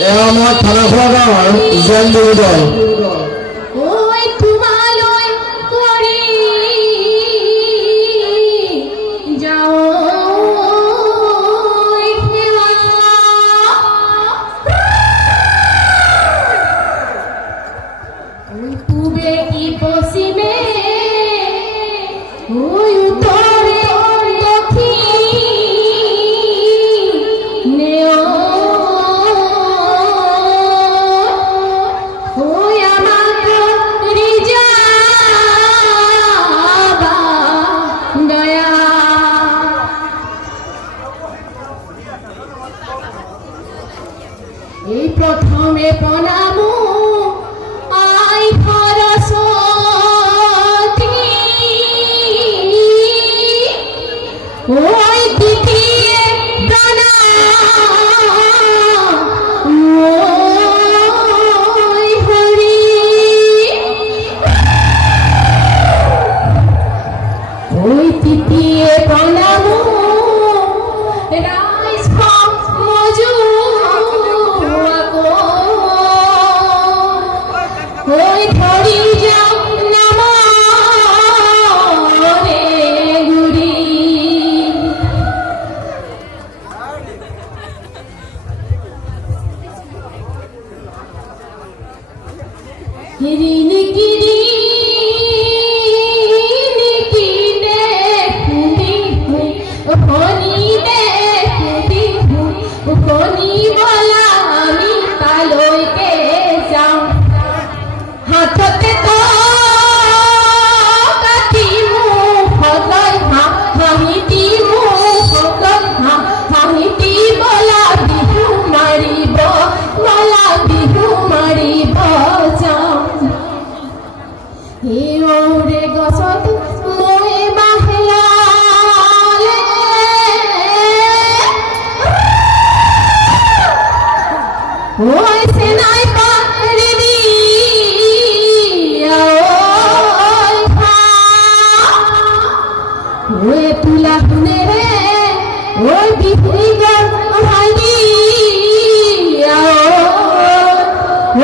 আমাৰ থানা খোলাগাঁওৰ জেংবিহু দল। ওই তোমালৈ কৰি যাও ওই পূবে কি পশ্চিমে ওই উত্তরে দক্ষিণে ওই আমাকে রিজাবা দয়া এই প্রথমে প্রণামু আই সরস্বতী ওই দ্বিতীয় প্রণাম ওই হরি ওই তৃতীয় প্রণাম রাইস মজু ওই ধরি যাও নাম রে গুরি হিরিনি গিরি নিকিনে কুবি হনি দে কুবি হনি বলা আমি তালইকে যাও হাততে তো কাটি হলাই হামিটি হলাই হামিটি বলা বিহু মারিব যাও হে ওরে গছত মই বাহেলালে ওই সেনাই পারি দিয়া ওই তুলা শুনে রে ওই বিহুই গাড়ি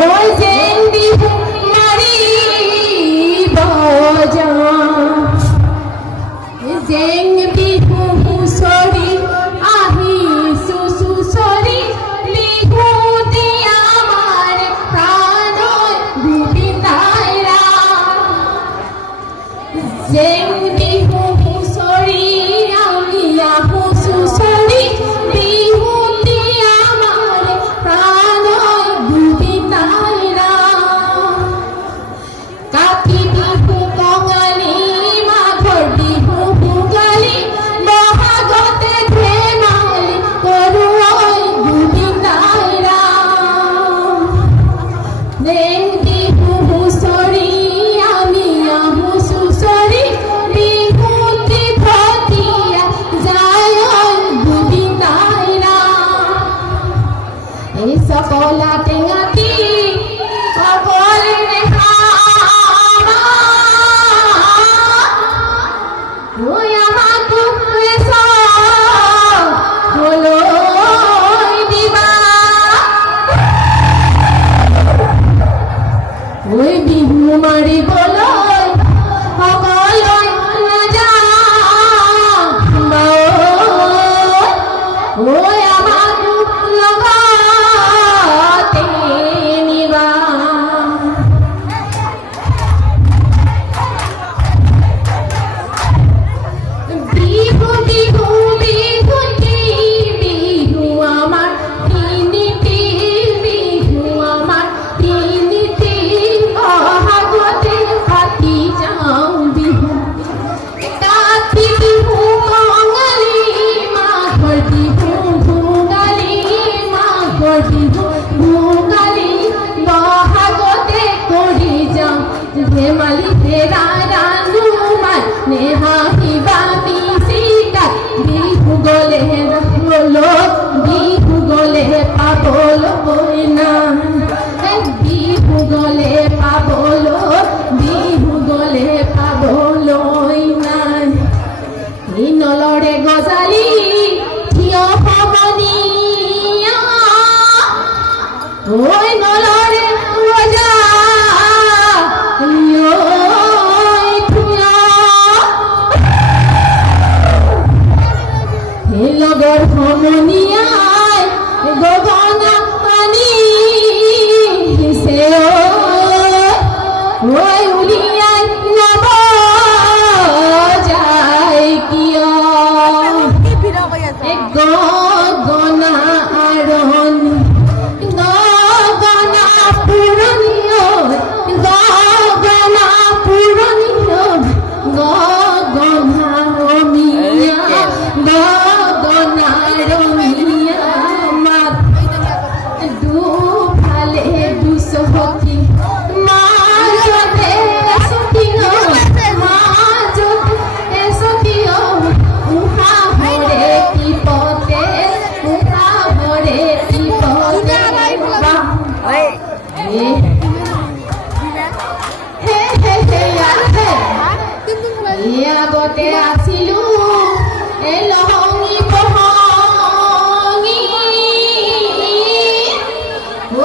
ওই জেন বিহু মারি বজা জেং বিহু হুসরি আহি সুসুসরি বিহু দিয়া আমার প্রাণ গোবিন্দাইরা জেং বিহু হুসরি আমি আহু সুসরি বিহু দিয়া আমার প্রাণ গোবিন্দাইরা কাতি বিহু কঙালি মাঘৰ বিহু ভোগালী বহাগতে ধেমালি কৰো গোবিন্দাইৰা জেং বিহু হুঁচৰি আমি আহো চুচৰি বিহুতি ভটিয়া যায় গোবিন্দাইৰা এই সকলা টেঙাতি অকলে নেখাবা ওই আমাকো হলৈ দিবা ওই বিহু মাৰিবলৈ সকলৈ নাযাবা ওই আমাকো লগতে নিবা বিহু বিহু বিহুতি বিহু আমার তিনিটি বিহু আমার তিনিটি বহাগতে হাতি যাও বিহু কাতি বিহু কঙালি মাঘৰ বিহু ভোগালী মাঘৰ বিহু ভোগালী বহাগতে কৰি যাওঁ ধেমালি ফেৰা ৰান্ধো মানে হাঁহিবা মিচিকাত বিহু গলে বিহু গলে পাবলৈ নাই বিহু গলে পাবলৈ নাই নলৰে গজালি থিয় হবনি ওই নলরে রোজা ওই তুয়া হে লগর সমনিয়ায় গগনা পানি সে ওই উলিয়ায় নব যায় কিয় গগনা আরণ গগনা পুরনীয় গগনা পুরনীয় গগনা রমিয়া গগনা রমিয়া মাত দুফালে দুসহকি মাজতে এসকিও মাজতে এসকিও উহা ভরে কি পতে উহা ভরে কি পতে হে হে হে আছে আগতে আছিলো এ লহঙি বহঙি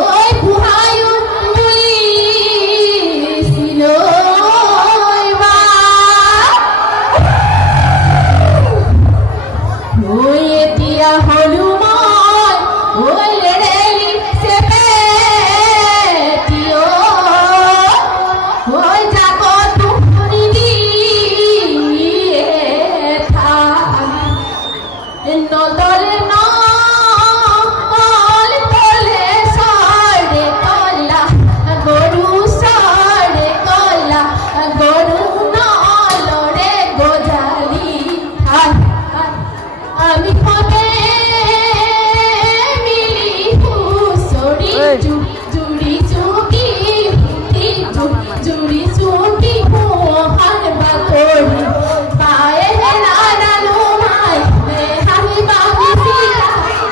ওই বুহায়ু তুলিছিল ওই এতিয়া হলু মই ওই লেড়েলি সেপেটিও ওই জাগো তুমি দিয়ে থা নদলে নল তলে সরে কলা গরু সরে কলা গরু নলরে গোজালি আমি কবে মিলি হুসড়ি জুড়ি চুকি জুড়ি চুকি হার বাকড়ি পায়ে নাড়ানো মাই আমি বাবি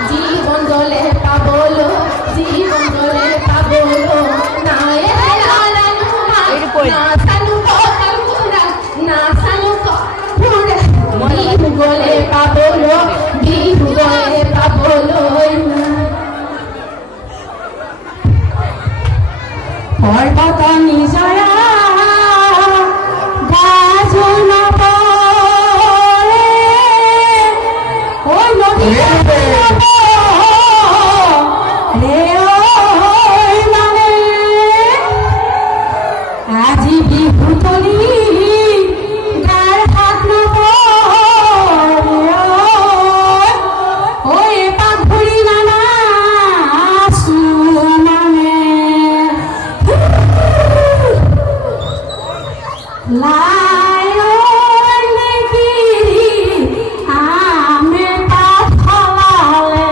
জীবন গলে পাবলো জীবন গলে পাবলো নাই নাড়ানো মাই না সানু কপুরা না সানু কপুরা বিহু গলে পাবলো বিহু গলে পাবলো পর্বত নিজরা গাজন পড়ে ওই নদী রে ওই মানে আজি বিহু তলি গার হাত নপড়ে ওই পাক ভরি নানা সুমানে লায়ন গিরি আমে পাথলালে